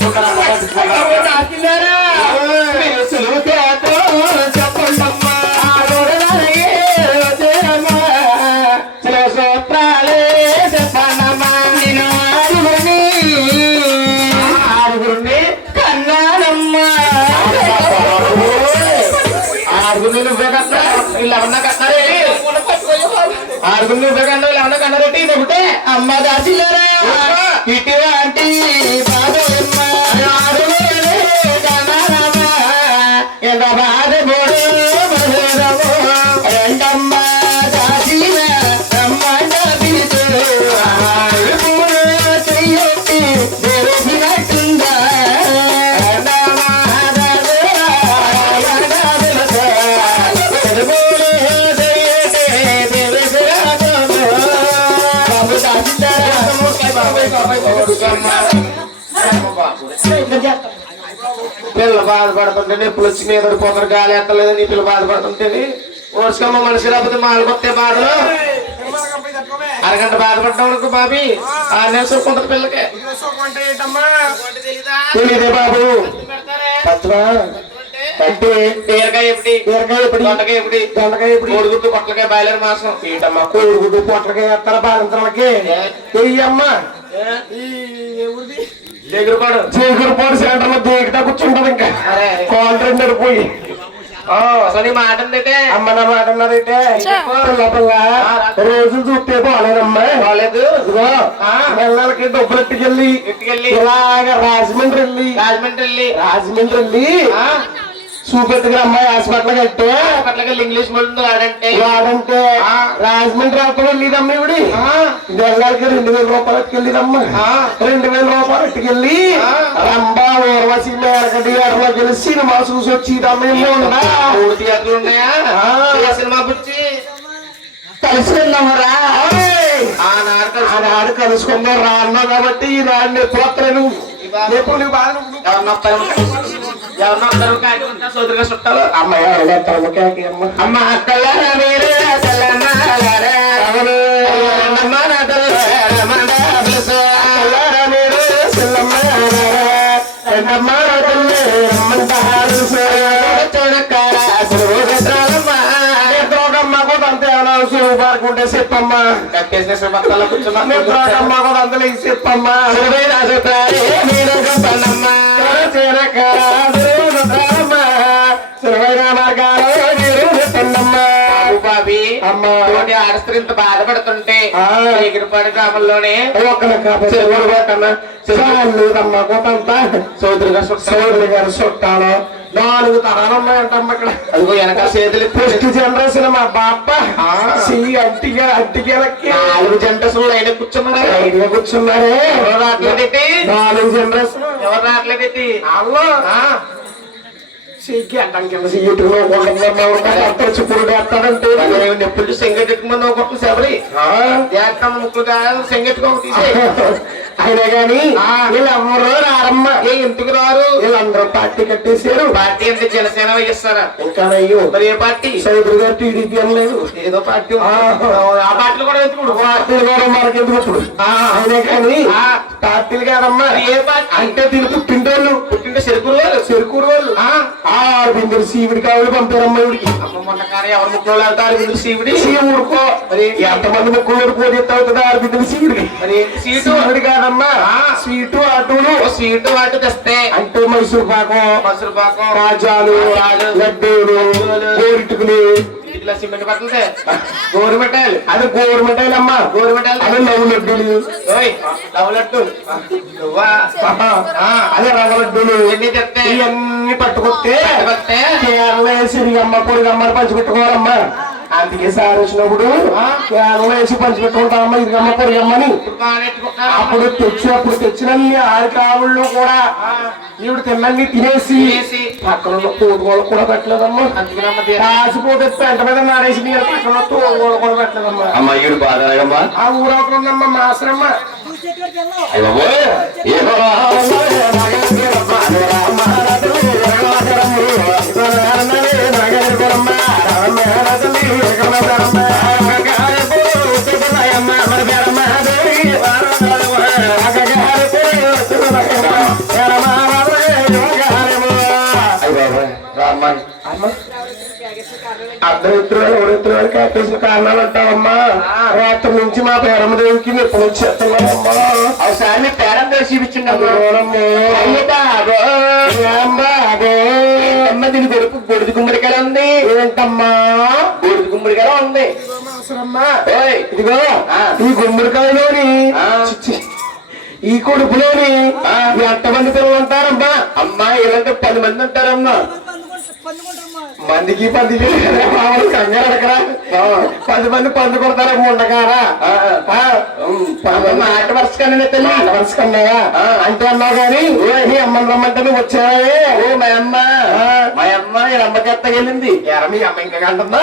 చెప్పండమ్మా చెప్పండమ్మా నేను ఆరుగురిని కన్నానమ్మా ఆరుగురిని నువ్వే కన్నా వీళ్ళు ఎవరన్నా కన్నారే ఆరుగురిని నువ్వే కన్నా వీళ్ళు ఎవరన్నా కన్నారేంటి ఒకటే అమ్మ దాసిలారా ఇటువంటి బాధమ్మ ఆరుగురిని కన్నానమ్మా ఎంత బాధ రెండమ్మ దాసిన రమ్మంట పిలిచే చెయ్యొట్టి తెలిసినట్టుందా పిల్లలు బాధపడుతుంటే నిప్పులు వచ్చి మీద పోతారు గాలి ఎత్తలేదు నీ పిల్లలు బాధపడుతుంటే ఓర్చుకోమ్మ మనిషి లేకపోతే మాలిపోతే బాధలు అరగంట బాధపడ్డాం బాబీ 6 నెలలు సుఖం పిల్లకే తెలీదే బాబు అంటే బీరకాయ ఎప్పుడు దొండకాయ ఎప్పుడు కోడిగుడ్డు పొట్లకాయ బాయిలర్ మాసం ఏంటమ్మా కోడిగుడ్డు పొట్లకాయ వేస్తారా బాలింతలకి అమ్మా చీగురుపాడు సెంటర్ లో దిగుతా కూర్చుంటది ఇంకా కాంట్రాక్టర్ పోయి అసలు మాట అమ్మ నా మాట అన్నదైతే రోజు చూస్తే బాగాలేదమ్మా బాగాలేదు నెలలకి డబ్బులు ఎట్టుకెళ్ళి ఇలాగా రాజమండ్రి వెళ్ళి చూపెట్టుకుని అమ్మాయి హాస్పిటల్కి వెళ్తే ఇంగ్లీష్ మందు వాడంటే రాజమండ్రి వెళ్తా వెళ్ళిదమ్మా ఇవిడి జంగాలకి 2000 రూపాయలు ఎట్టుకెళ్ళిదమ్మా 2000 రూపాయలు ఎట్టుకెళ్ళి రంభా ఊర్వశి మేరకటి గారిలోకి వెళ్ళి సినిమా చూసి వచ్చిదమ్మా థియేటర్లు ఉన్నాయా సినిమా పుచ్చి కలిసి వెళ్ళామరా ఆనాడు కలుసుకుందా రాన్నా కాబట్టి ఈనాడు ఎప్పుడు ఎప్పుడు బాధ సోదరుగా చుట్టాలు అమ్మ అక్కలారా మీరు పాడుకుంటే చెప్పమ్మా కట్టేసిన కూర్చున్నా అందులో చెప్పమ్మా ఆడస్త్రీ ఇంత బాధపడుతుంటే ఎగిరిపాడు గ్రామంలోనే సోదరి గారు చుట్టాలు 4 తరాలు ఉన్నాయంటమ్మా ఇక్కడ అదిగో వెనకాల చేతులు ఫస్ట్ జనరేషన్ మా బాప్ప అంటికి 4 జనరేషన్ లైన్ కూర్చున్నారే ఎవరు రావట్లేదేంటి 4 జనరేషన్ ఎవరు రావట్లేదేంటి నొప్పులు సెంగెట్టుకుమంది ఒకటి శబరి ముక్కులు సెంగెట్టుకో అయినా గాని వీళ్ళెవరో రారమ్మ ఎందుకు రారు వీళ్ళందరూ పార్టీ కట్టేశారు పార్టీ అంటే జనసేన వేయిస్తారా ఇంకా అయ్యో మరి ఏ పార్టీ చౌదరి గారు టీడీపీ అని లేదు ఏదో పార్టీ ఆ పార్టీలు కూడా ఎందుకు పార్టీలు కూడా మనకి ఎందుకు ఇప్పుడు అయినా కానీ పార్టీలు కాదమ్మా ఏ పార్టీ అంటే దీని పుట్టింటే చెరుకూరు వాళ్ళు 6 బిందులు శివుడి కావాలి పంపారమ్మ ఇవిడికి అమ్మ మొన్న కానీ ఎవరు ముక్కులు వెళ్తారు 6 బిందులు శివుడుకో మరి ఎంతమంది ముక్కులు పోతే అవుతుంది 6 బిందులు శివుడికి మరి శివుడి కాదమ్మా స్వీటు అటు తెస్తే అంటే మైసూర్ పాకం రాజాలు లడ్డూలు గోరిటుకులు ఇట్లా సిమెంట్ పట్టితే గోరుమిఠాయిలు అది గోరుమిఠాయిలు అమ్మా అదే లవ్ లడ్డూలు అదే రవ్వ లడ్డూలు ఇవన్నీ పట్టుకొస్తే కేరళ సిరిగమ్మ పొడిగమ్మని పంచిపెట్టుకోవాలమ్మా అందుకే సార్ వచ్చినప్పుడు కేరళ వేసి పంచిపెట్టుకుంటామమ్మా ఇదిగమ్మ పొడిగమ్మని అప్పుడు తెచ్చినన్ని 6 కావుళ్ళు కూడా ఈవిడ తిన్నన్ని తినేసి పక్కన తోడుగోళ్ళు కూడా పెట్టలేదమ్మా రాసిపోతే పెంట మీద నాడేసి పక్కన తోడుగోళ్ళు కూడా పెట్టలేదమ్మా అమ్మా ఈవిడ బాధమ్మా ఆ ఊరవతలు ఉందమ్మా మాసరమ్మ అర్ధమిత్రులు ఎవరెత్తులు కట్టేసిన కారణాలు అంటావమ్మా రాత్రి నుంచి మా పేరమ్మదేవికి ఎప్పుడు వచ్చేస్తున్నామమ్మా ఒకసారి పేరం తెలిసి అమ్మ దీని కొడుకు గొడుగు గుమ్మడికాయ ఉంది ఏంటమ్మా గొడుగు గుమ్మడికాయ ఉంది ఇదిగో ఈ గుమ్మడికాయలోని ఈ కొడుకులోని ఎంతమంది పిల్లలు ఉంటారమ్మా అమ్మా ఇలాంటి 10 మంది ఉంటారమ్మా మందికి 10 కంగారు అడగరా 10 మంది పందు కొడతారమ్మా ఉండగారా ఆట వరుస కన్నా తల్లి ఆట వరుస కన్నారా అంటే అన్నావు కానీ నీ అమ్మని రమ్మంటే నువ్వు వచ్చావే మా అమ్మ వీళ్ళ అమ్మకి ఎత్తగెళ్ళింది ఎర మీ అమ్మ ఇంకా కంటమ్మా